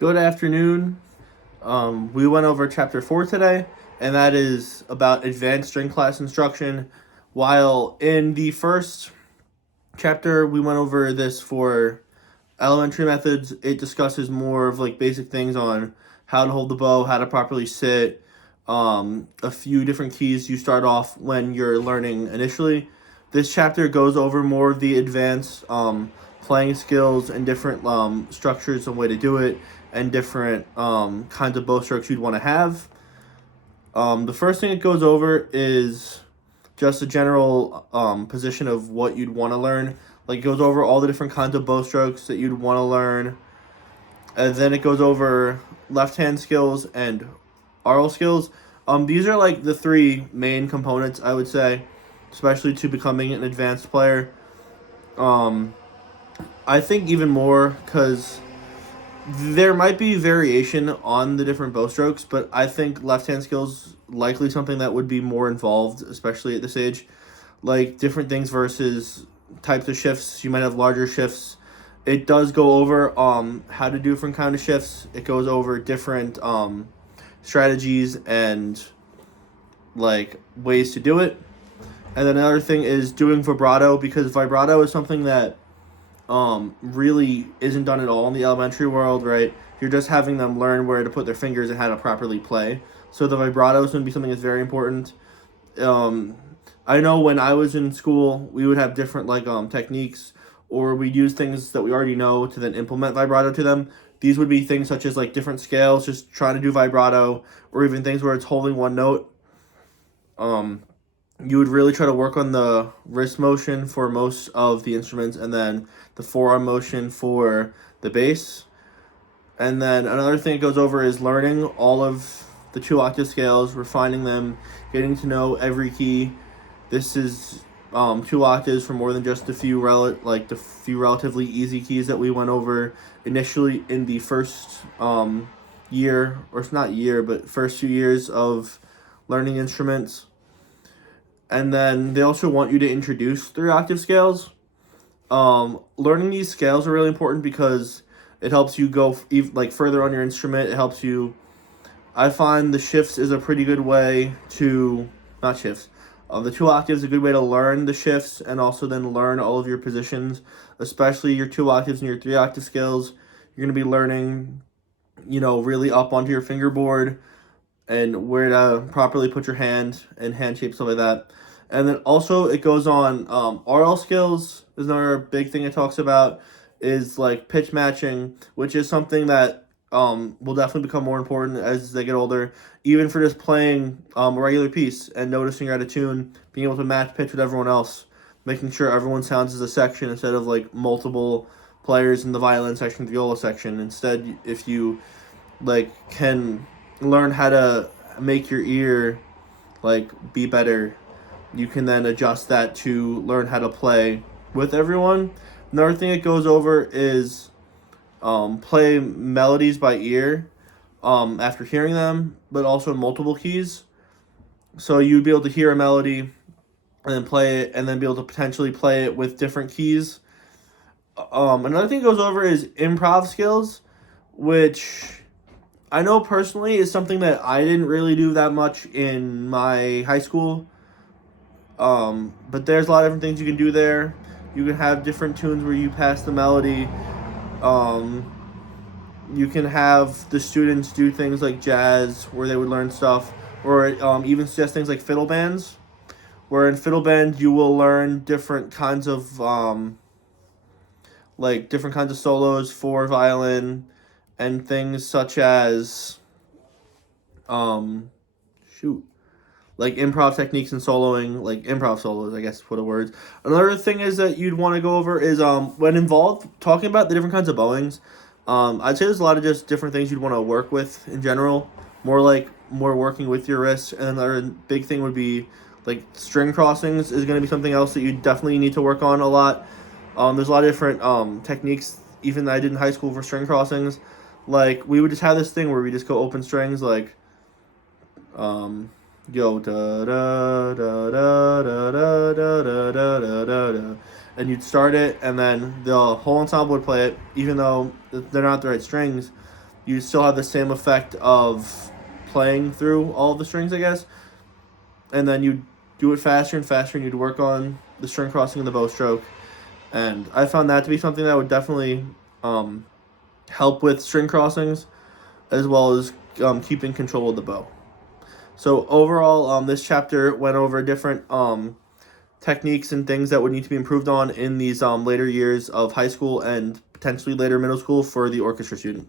Good afternoon. We went over chapter 4 today, and that is about advanced string class instruction. While in the first chapter, we went over this for elementary methods, it discusses more of like basic things on how to hold the bow, how to properly sit, a few different keys you start off when you're learning initially. This chapter goes over more of the advanced playing skills and different structures and way to do it, and different kinds of bow strokes you'd want to have. The first thing it goes over is just a general position of what you'd want to learn. Like, it goes over all the different kinds of bow strokes that you'd want to learn. And then it goes over left hand skills and aural skills. These are like the three main components, I would say, especially to becoming an advanced player. Um, I think even more because there might be variation on the different bow strokes, but I think left hand skills likely something that would be more involved, especially at this age. Like different things versus types of shifts. You might have larger shifts. It does go over how to do different kind of shifts. It goes over different strategies and like ways to do it. And then another thing is doing vibrato, because vibrato is something that really isn't done at all in the elementary world, right? You're just having them learn where to put their fingers and how to properly play. So the vibrato is going to be something that's very important. Um, I know when I was in school, we would have different like techniques, or we'd use things that we already know to then implement vibrato to them. These would be things such as like different scales, just trying to do vibrato, or even things where it's holding one note. Um, you would really try to work on the wrist motion for most of the instruments, and then the forearm motion for the bass. And then another thing it goes over is learning all of the two octave scales, refining them, getting to know every key. This is two octaves for more than just the few relatively easy keys that we went over initially in the first year, or it's not year, but first 2 years of learning instruments. And then they also want you to introduce three octave scales. Learning these scales are really important because it helps you go like further on your instrument. It helps you. I find the shifts is a pretty good way to not shifts. The two octaves is a good way to learn the shifts and also then learn all of your positions, especially your two octaves and your three octave scales. You're gonna be learning, really up onto your fingerboard and where to properly put your hand and hand shape, stuff like that. And then also it goes on aural skills is another big thing it talks about, is like pitch matching, which is something that will definitely become more important as they get older. Even for just playing a regular piece and noticing you're out of tune, being able to match pitch with everyone else, making sure everyone sounds as a section instead of like multiple players in the violin section, the viola section. Instead, if you like can learn how to make your ear like be better, you can then adjust that to learn how to play with everyone. Another thing it goes over is play melodies by ear after hearing them, but also multiple keys. So you'd be able to hear a melody and then play it, and then be able to potentially play it with different keys. Another thing it goes over is improv skills, which I know personally is something that I didn't really do that much in my high school. But there's a lot of different things you can do there. You can have different tunes where you pass the melody. Um, you can have the students do things like jazz, where they would learn stuff, or even suggest things like fiddle bands, where in fiddle band you will learn different kinds of different kinds of solos for violin, and things such as um, shoot like improv techniques and soloing, like improv solos, I guess, for the words. Another thing is that you'd want to go over is when involved talking about the different kinds of bowings. I'd say there's a lot of just different things you'd want to work with in general. More working with your wrists, and another big thing would be like string crossings is going to be something else that you definitely need to work on a lot. There's a lot of different techniques, even that I did in high school for string crossings. Like we would just have this thing where we just go open strings, like um, go da da da da da da da da da da da, and you'd start it, and then the whole ensemble would play it, even though they're not the right strings. you still have the same effect of playing through all the strings, I guess. And then you do it faster and faster, and you'd work on the string crossing and the bow stroke. And I found that to be something that would definitely help with string crossings, as well as keeping control of the bow. So overall, this chapter went over different techniques and things that would need to be improved on in these later years of high school and potentially later middle school for the orchestra student.